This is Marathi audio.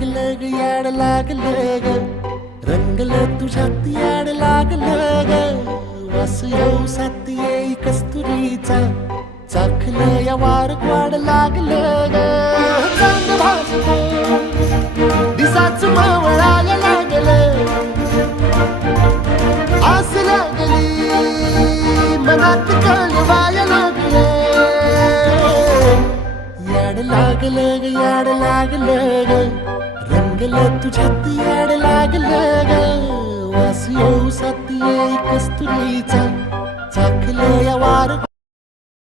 लागलं ग याड लागलं ग रंगलं तुझ्यात याड लागलं ग वास येऊ सात येई कस्तुरीचा चाखलं या वार वाड लागलं ग चांग भासतो दिसाच मावळायला लागलं आस लागली मनात कळवायला लागलं याड लागलं ग याड लागलं ग रंगलं तुझ्यात याड लागलं ग वास येऊ सात येई कस्तुरीचा चाखलं या वार